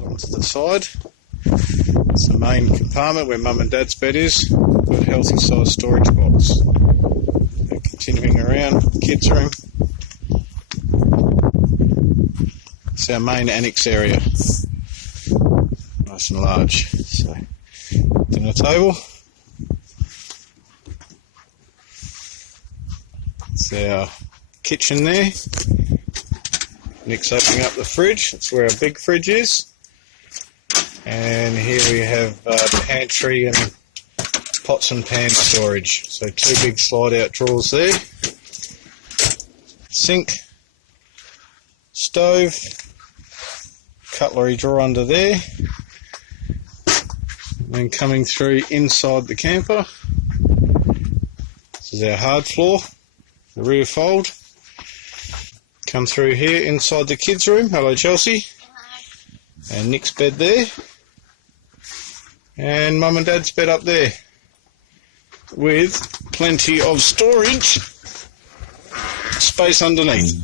onto the side. It's the main compartment where Mum and Dad's bed is. Good healthy sized storage box. So continuing around, kids' room. It's our main annex area. Nice and large. So, dinner table. It's our kitchen there. Nick's opening up the fridge. That's where our big fridge is. And here we have the pantry and pots and pan storage. So 2 big slide-out drawers there. Sink, stove, cutlery drawer under there. And then coming through inside the camper, this is our hard floor, the rear fold. Come through here inside the kids' room. Hello, Chelsea. And Nick's bed there. And Mum and Dad's bed up there. With plenty of storage space underneath.